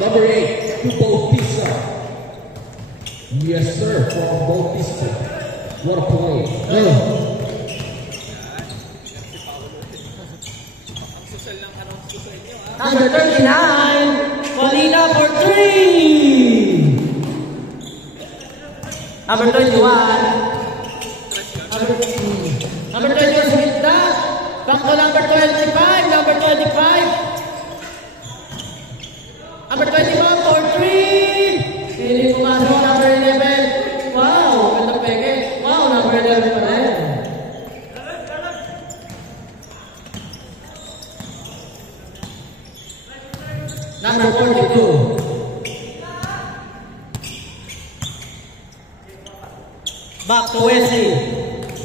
Number 8 to Bautista. Yes, sir, from Bautista. What a play. Number 39, Molina for 3. Number 21. Number 20 sa gitna. Back to number 25. Number 25. Number 21 for 3. Hindi pumasok. Number 11. Wow, ganda peke. Wow, number 11 pa rin. Number 42. Back to Wesley.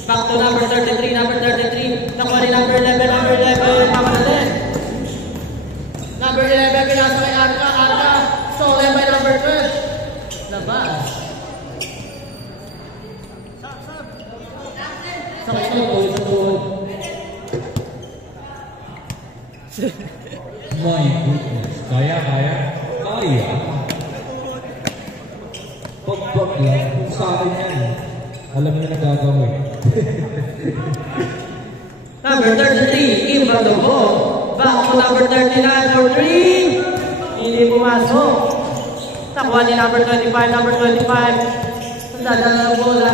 Back to number 33. Number 33. Nakuha ni number 11. Number 11. Number 11. Number 11. Pinasa kay Arca. Arca. Stolen by number 12. Labas. Sakit na po sa tuhod. My goodness. Kaya. Pag-back lang, kung sa akin yan, alam niyo na gagawin. Number 33, Ivan Lobo. Back to number 39 for 3. Hindi pumasok. Nakuha ni number 25, number 25. Nadala ng bola.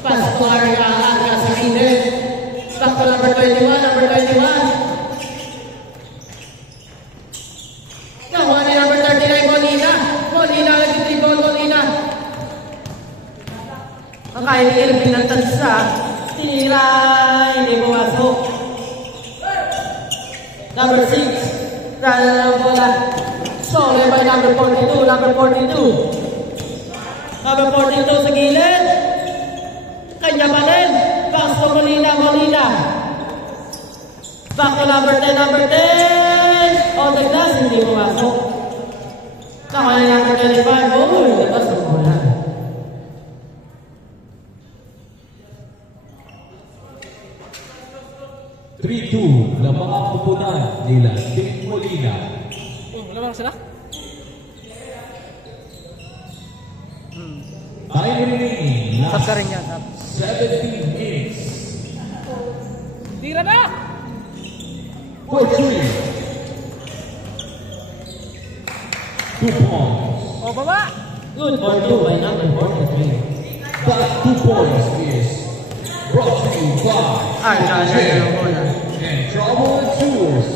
Pass to Arca sa kinet. Back to number 21, number 21. Nakuha ni number 39, Molina. Molina, nag-dribble, Molina. Ang kaya ni Irving ng tansa. Tinira, hindi pumasok. Number 6, nadala ng bola. Stolen by number 42, number 42. Number 42 sa gilid. Kanya pa rin. Pass to Molina, Molina. Back to number 10, number 10. On the glass, hindi pumasok. Nakuha ni number 25. Uy, labas ang bola. na mga pupunan nila Team Molina. Wala bang sila? Time remaining. Sab ka rin yan, sab. 17 minutes. Tira na! For 3. 2 points. O, baba! Good for 2 by number 43. That 2 points is brought to you by and Trouble and Tours.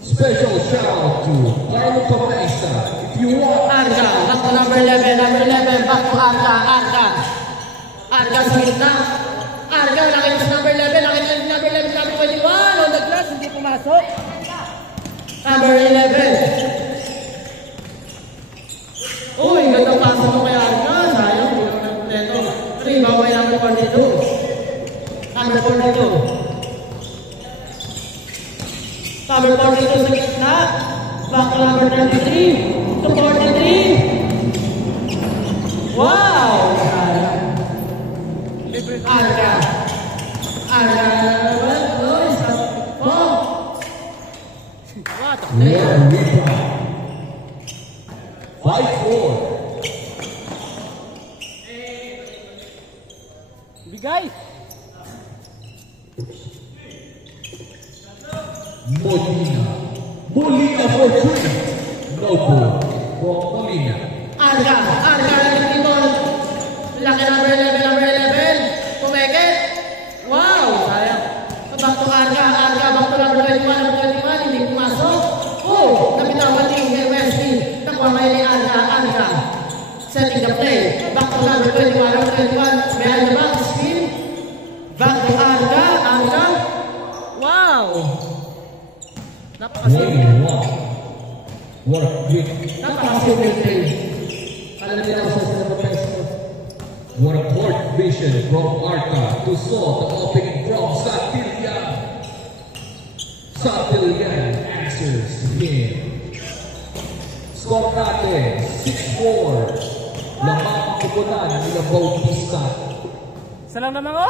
Special shout out to Carlo Cabanesta. If you want Arca, back to number 11, back to Arca. Arca sa gitna. Arca, nakita sa number 11, nakita sa number 11, number 21, on the glass, hindi pumasok. Number 11. Uy, ganda pasok mo kay Arca, sayang, hindi ko nagpuneto. 3, baway number 42. Number 42. Number 42 sa gitna. Back to number 33. To 43. Wow! Arca. What a player. 5-4. Bigay. Molina for 3. No goal for Molina. Arca nag-tibol. Laki number 11. Pumeket. Wow! Sayang. Back to Arca, back to number 21, hindi pumasok. Oh! Nabitawan ni Wesley. Nakuha ngayon ni Arca. Setting the play. Back to number 21. Behind the back, spin. Back to Arca. Wow! What a great. Napakasimple play. Alam nila ako sa peso. What a court. vision from Arca to saw the opening from Santillan. Santillan answers him. Score natin, 6-4. Lamang kupunan nila Bautista. Salam naman ko.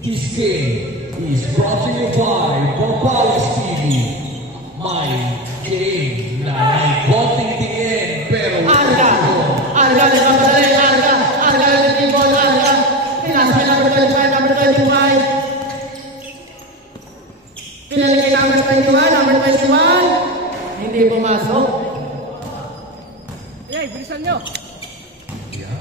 This game is brought to you by Barbarics TV. My game na may konting tingin pero Arca, nagkamadali, Arca, nagtibol, Arca. Pinasa number 25, number 25. Pinaligay number 21, number 21. Hindi pumasok. Yay, bilisan nyo. Yeah.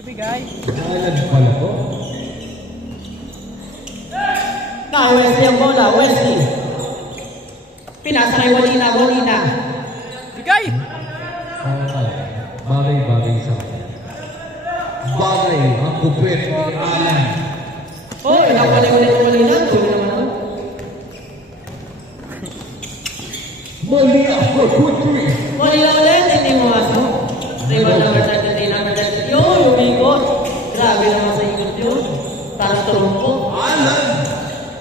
Bigay. Kailan pala ko? Wesley ang bola, Wesley. Pinasa kay Molina. Bigay. Bagay sa akin. Bagay ang kupit ni Alan. Oh, nakapalik ulit Molina. Tuloy naman ako. Molina for good three. Molina ulit, hindi pumasok. Rebound number 33, number 33. Yun, umikot. Grabe naman sa ikot yun. Parang trumpo. Alan.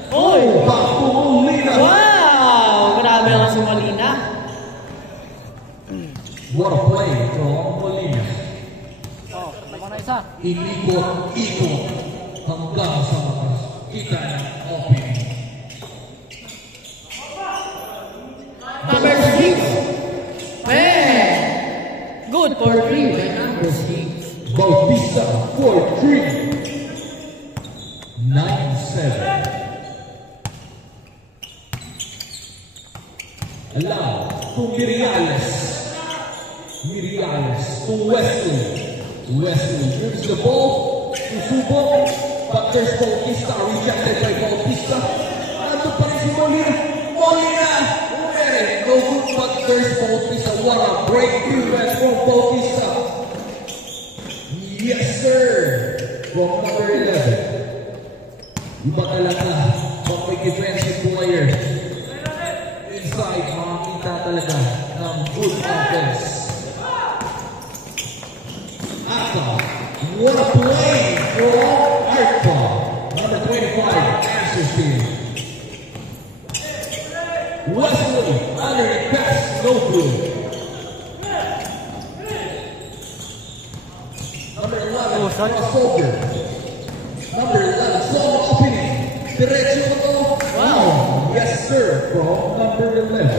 Oy! Back to Molina. Wow! Grabe naman si Molina. What a play from Molina. Oh, naman na isa. Inikot hanggang sa kita ng opening. Number 6. Man! Good for 3 by number 6. Bautista for 3. 9-7. Allow to Miriales to Wesley. Wesley gives the ball to Subo, but there's Bautista rejected by Bautista. Nandun pa rin si Molina. No good, but there's Bautista. What a breakthrough that's from Bautista. Yes, sir. From number 11. Iba talaga pag may defensive player. Inside, makakita talaga ng good offense. Aka, what a play from Arca. Number 25 answers him. Wesley, under the pass, no good. Number 11, crossover. Number 11, saw the opening. Diretso ko to. Wow. Yes, sir, from number 11.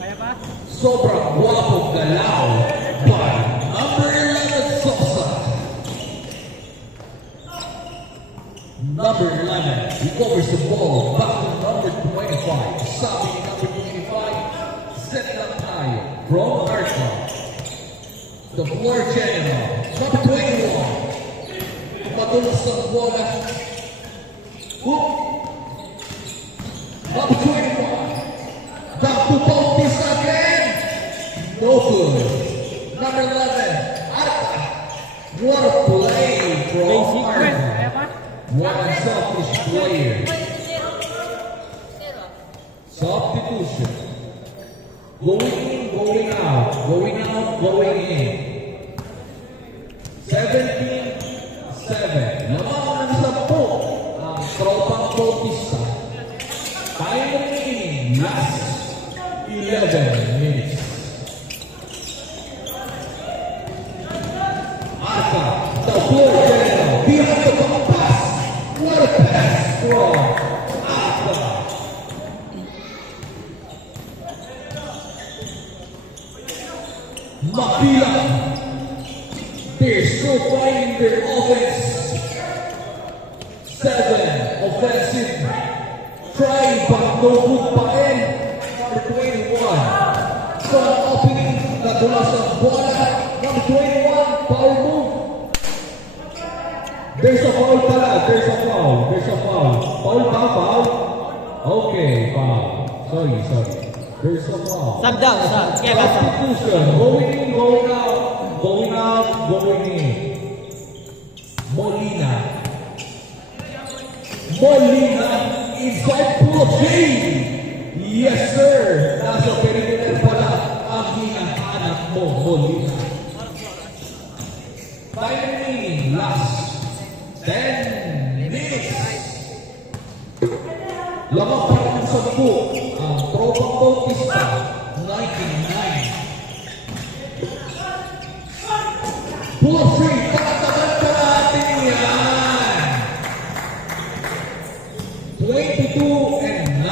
Kaya pa? Sobrang guwapong galaw by number 11, Sosa. Number 11, he covers the ball back to number 25. Sabi ni number 25, set lang tayo from Arca. The floor general, number 21. Madulas ang bola. Hook. Number 21. Back to Bautista again. No good. Number 11. Arca. What a play from Basic Arca. press. Kaya pa? What a selfish player. Substitution. Going in, going out. Going out, going in. 17-7. Lamang ng 10 ang tropang Bautista. Time remaining. Last 11 minutes. Arca, the floor general. Behind the ball pass. What a pass from Arca. Makila. They're still fighting their offense. 7 offensive. Trying but no good pa rin. Number 21. From opening, nadulas ang bola. Number 21, power move. There's a foul pala. There's a foul. Foul ba? Foul? Okay, foul. Sorry. There's a foul. Sub down, sub. Kaya ba sub? Substitution. Going in, going out. Going out, going in. Molina inside pool of shade. Yes, sir. Nasa perimeter pala ang hina. Tropang Bautista, 99. Pull free, pagkatagal natin yan. 22-9.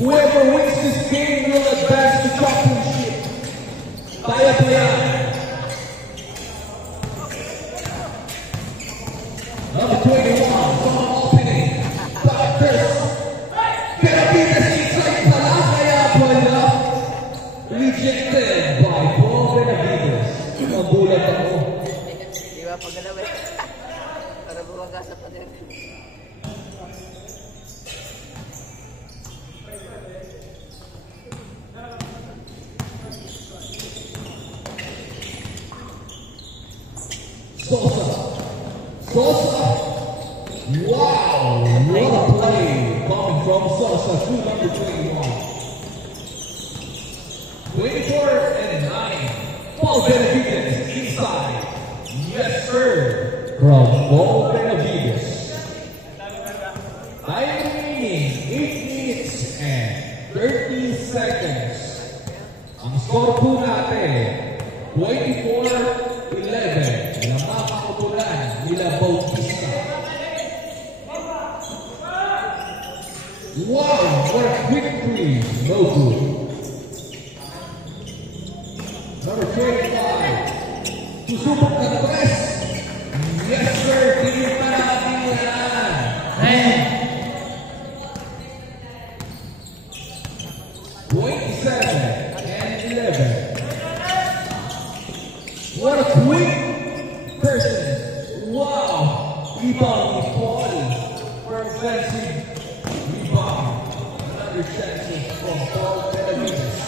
Whoever wins this game will advance to championship. Kaya pa yan. Number 21, from opening. Doctors. Benavides inside pala, kaya pala. Rejected by Paul Benavides. Magulat ako. Di ba pagalaw eh? Para bumagas pa din. Sosa. Wow, what a play coming from Sosa to number 21. 24-9. Paul Benavides inside. Yes, sir. From Paul Benavides. Time remaining 8 minutes and 30 seconds. Ang score po natin 24-11. Lamang ang upulan nila Bautista. Wow, what a quick three. No good. Number 25. Susubok na press. Yes, sir. Tingin pa natin yan. Ayan. 27-11. What a quick person. Wow. Rebound is Paul for offensive rebound. Another chance from Paul Benavides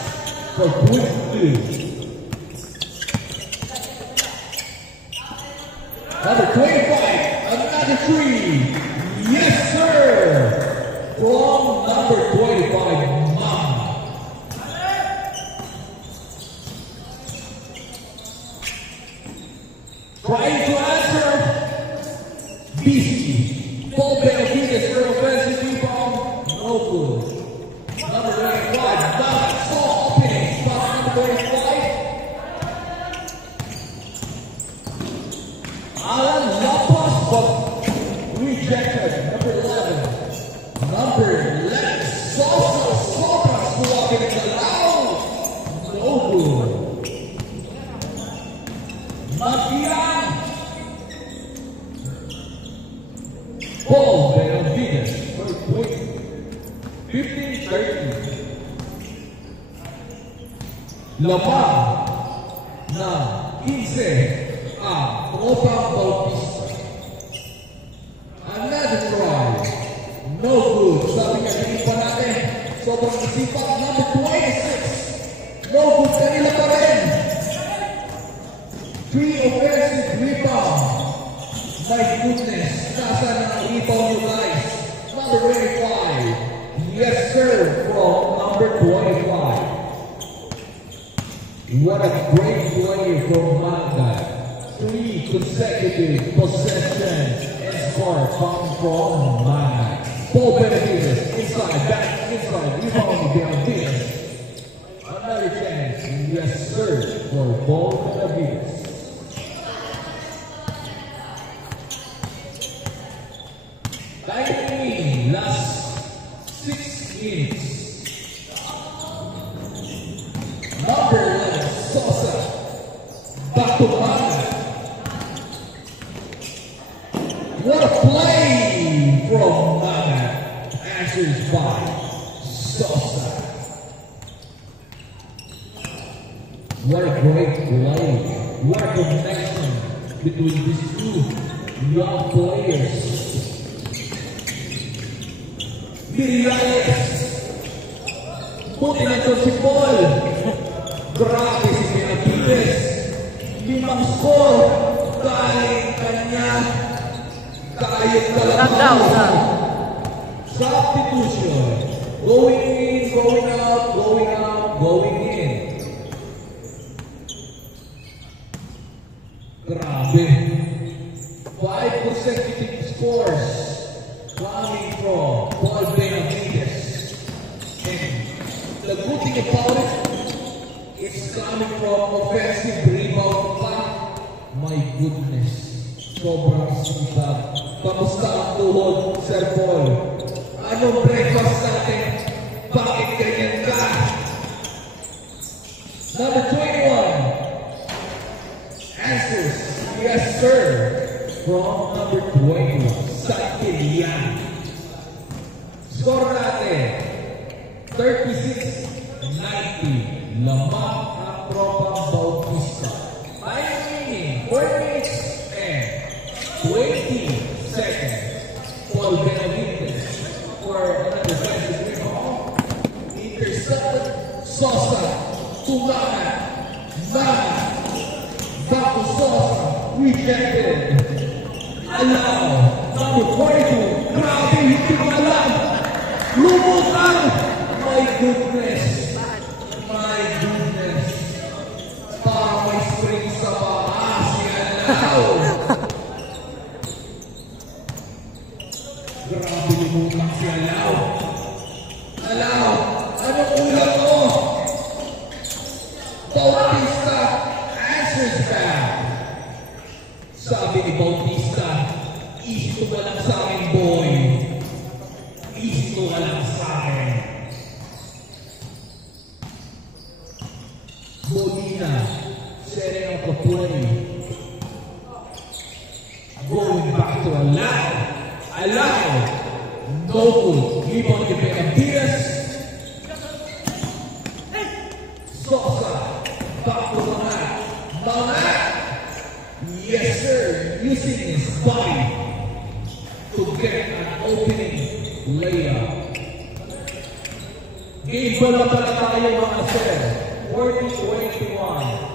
for quick two. Number 25, another three. Yes, sir. From number 25, Mama. Trying to answer. Busy. Paul Benavides for offensive rebound. No good. Number 25, Mama. Small opening. Stop number 25. Alan Lapas, but rejected. Number 11. Number 11. Sopas blocking it loud. No good. Makian. Paul Benavides for quick. 15-30. Lamang na 15 ang Tropang Bautista. Another try. No good. Sabi nga, hindi pa natin. Sobrang isipan. Number 26. No good. Kanila pa rin. 3 offensive rebound. My goodness. Nasaan ang rebound nyo guys? Number 25. Yes sir. From number 25. What a great play from Manga. 3 consecutive possessions and score coming from Manga. Paul Benavides inside, back inside, rebound Benavides. Another chance, yes sir, for Paul Benavides. Timing, last 6 minutes. Number 11, Sosa. Back to Manga. What a play from Manga. Answers by Sosa. What a great play. What a connection between these two young players. Villales. Buti na ito si Paul. Grabe si Benavides. 5 score. Galing kanya. Kahit kalabaw. Substitution. Going in, going out, going out, going in. Grabe. 5 consecutive scores coming from Paul Benavides. about it, it's coming from offensive rebound pa. My goodness. Sobrang sipag. Kamusta ang tuhod, Sir Paul? Anong breakfast natin? Bakit ganyan ka? Number 21. Answers, yes sir. From number 21, Santilian. Score natin, 36-90. Lamang ang tropang Bautista. Time remaining, 4 minutes and 20 seconds. Paul Benavides for another defensive rebound. Intercepted. Sosa. Tumangan. Nana. Baco Sosa. Rejected. Allow. Number 42. Grabe, hindi ko alam. Lumutang. My goodness. My goodness. Para may spring sa paa. Si Allow. Grabe, lumutang si Allow. Allow. Anong ulang mo? Bautista answers back. Sabi ni Bautista, easy ka lang sa akin, boy. Easy ka lang sa akin. Molina, setting up the play. Going back to Allow. Allow. No good. Rebound to Benavides. Sosa. Back to Mangat. Mangat. Yes, sir. Using his body to get an opening layup. Game pala tayo mga sir. 40-21.